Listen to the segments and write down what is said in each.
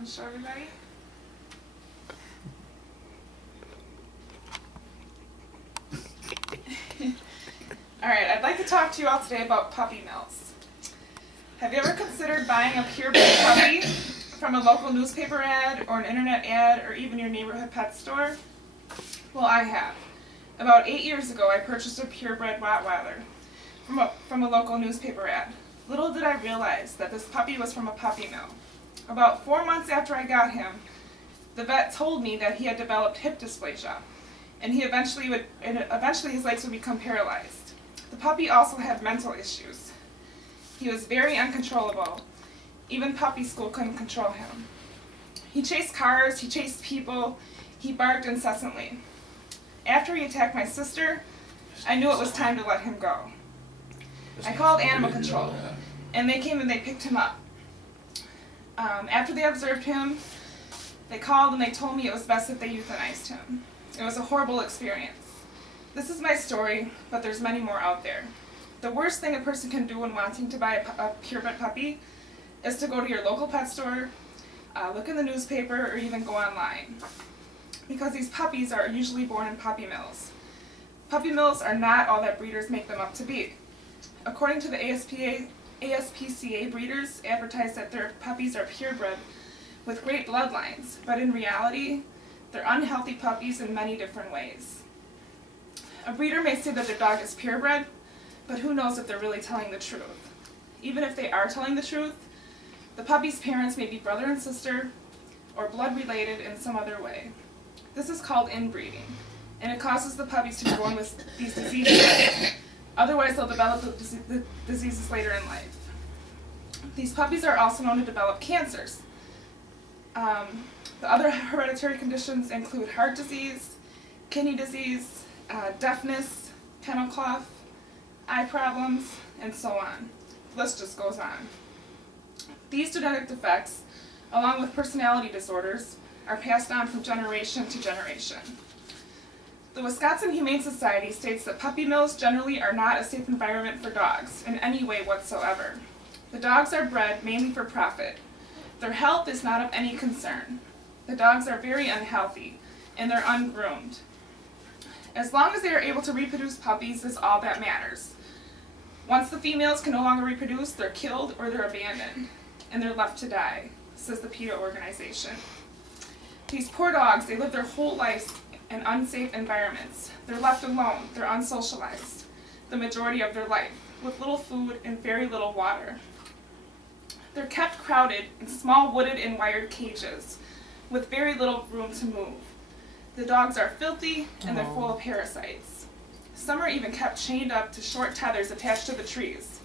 want to show everybody? Alright, I'd like to talk to you all today about puppy mills. Have you ever considered buying a purebred puppy from a local newspaper ad or an internet ad or even your neighborhood pet store? Well, I have. About 8 years ago, I purchased a purebred Rottweiler from a local newspaper ad. Little did I realize that this puppy was from a puppy mill. About 4 months after I got him, the vet told me that he had developed hip dysplasia, and eventually his legs would become paralyzed. The puppy also had mental issues. He was very uncontrollable. Even puppy school couldn't control him. He chased cars, he chased people, he barked incessantly. After he attacked my sister, I knew it was time to let him go. I called animal control, and they came and they picked him up. After they observed him, they called and they told me it was best if they euthanized him. It was a horrible experience. This is my story, but there's many more out there. The worst thing a person can do when wanting to buy a purebred puppy is to go to your local pet store, look in the newspaper, or even go online. Because these puppies are usually born in puppy mills. Puppy mills are not all that breeders make them up to be. According to the ASPCA, breeders advertise that their puppies are purebred with great bloodlines, but in reality, they're unhealthy puppies in many different ways. A breeder may say that their dog is purebred, but who knows if they're really telling the truth. Even if they are telling the truth, the puppy's parents may be brother and sister, or blood related in some other way. This is called inbreeding, and it causes the puppies to be born with these diseases. Otherwise, they'll develop the diseases later in life. These puppies are also known to develop cancers. The other hereditary conditions include heart disease, kidney disease, deafness, kennel cough, eye problems, and so on. The list just goes on. These genetic defects, along with personality disorders, are passed on from generation to generation. The Wisconsin Humane Society states that puppy mills generally are not a safe environment for dogs in any way whatsoever. The dogs are bred mainly for profit. Their health is not of any concern. The dogs are very unhealthy, and they're ungroomed. As long as they are able to reproduce puppies is all that matters. Once the females can no longer reproduce, they're killed or they're abandoned, and they're left to die, says the PETA organization. These poor dogs, they live their whole lives in unsafe environments. They're left alone, they're unsocialized, the majority of their life, with little food and very little water. They're kept crowded in small wooded and wired cages, with very little room to move. The dogs are filthy and they're full of parasites. Some are even kept chained up to short tethers attached to the trees.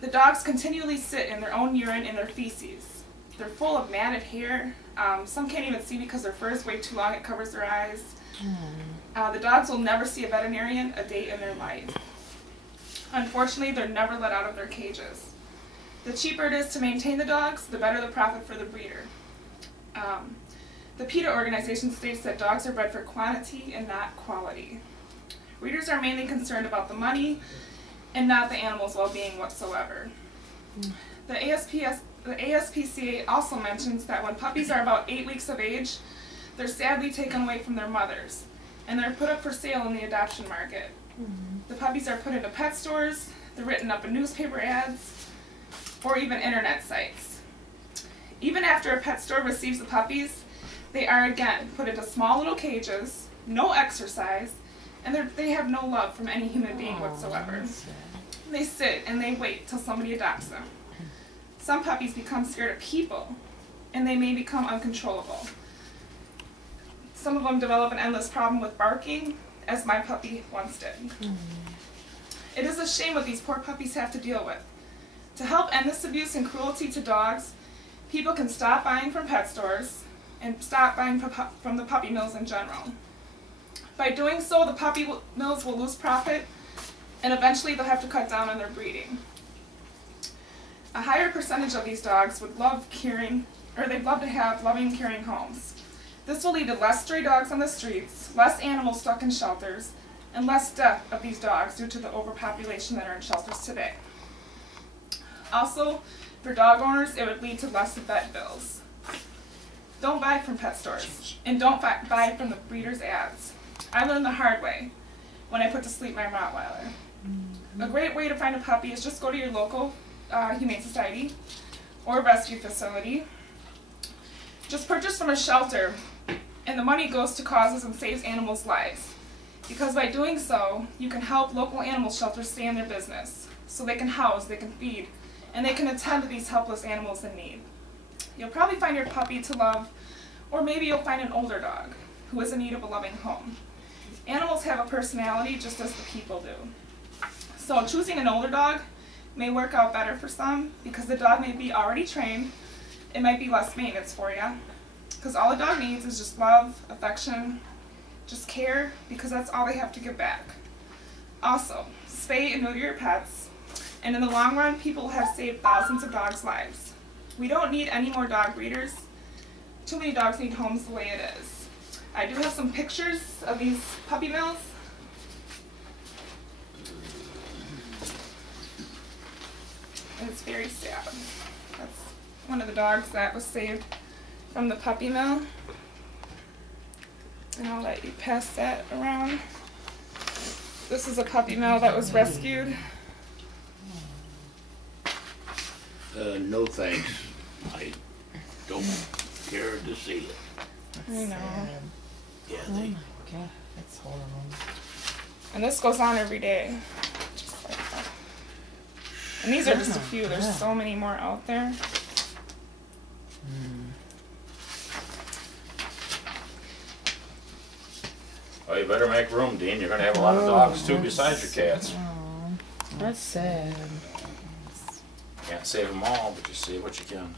The dogs continually sit in their own urine and their feces. They're full of matted hair. Some can't even see because their fur is way too long, it covers their eyes. The dogs will never see a veterinarian a day in their life. Unfortunately, they're never let out of their cages. The cheaper it is to maintain the dogs, the better the profit for the breeder. The PETA organization states that dogs are bred for quantity and not quality. Breeders are mainly concerned about the money and not the animal's well-being whatsoever. The ASPCA also mentions that when puppies are about 8 weeks of age, they're sadly taken away from their mothers, and they're put up for sale in the adoption market. The puppies are put into pet stores, they're written up in newspaper ads, or even internet sites. Even after a pet store receives the puppies, they are again put into small little cages, no exercise, and they have no love from any human being whatsoever. They sit and they wait till somebody adopts them. Some puppies become scared of people, and they may become uncontrollable. Some of them develop an endless problem with barking, as my puppy once did. It is a shame what these poor puppies have to deal with. To help end this abuse and cruelty to dogs, people can stop buying from pet stores and stop buying from the puppy mills in general. By doing so, the puppy mills will lose profit, and eventually they'll have to cut down on their breeding. A higher percentage of these dogs would love caring, or they'd love to have loving, caring homes. This will lead to less stray dogs on the streets, less animals stuck in shelters, and less death of these dogs due to the overpopulation that are in shelters today. Also, for dog owners, it would lead to less vet bills. Don't buy from pet stores, and don't buy from the breeder's ads. I learned the hard way when I put to sleep my Rottweiler. A great way to find a puppy is just go to your local Humane Society or rescue facility. Just purchase from a shelter, and the money goes to causes and saves animals' lives. Because by doing so, you can help local animal shelters stay in their business, so they can house, they can feed, and they can attend to these helpless animals in need. You'll probably find your puppy to love, or maybe you'll find an older dog who is in need of a loving home. Animals have a personality just as the people do. So choosing an older dog may work out better for some because the dog may be already trained. It might be less maintenance for you because all a dog needs is just love, affection, just care, because that's all they have to give back. Also, spay and neuter your pets, and in the long run, people have saved thousands of dogs' lives. We don't need any more dog breeders. Too many dogs need homes the way it is. I do have some pictures of these puppy mills. And it's very sad. That's one of the dogs that was saved from the puppy mill. And I'll let you pass that around. This is a puppy mill that was rescued. No thanks. I don't care to see it. I know. Yeah, Oh my god, that's horrible. And this goes on every day. Just like that. And these are just a few. There's so many more out there. Well, you better make room, Dean. You're gonna have a lot of dogs too besides your cats. Oh, that's sad. Can't save them all, but you save what you can.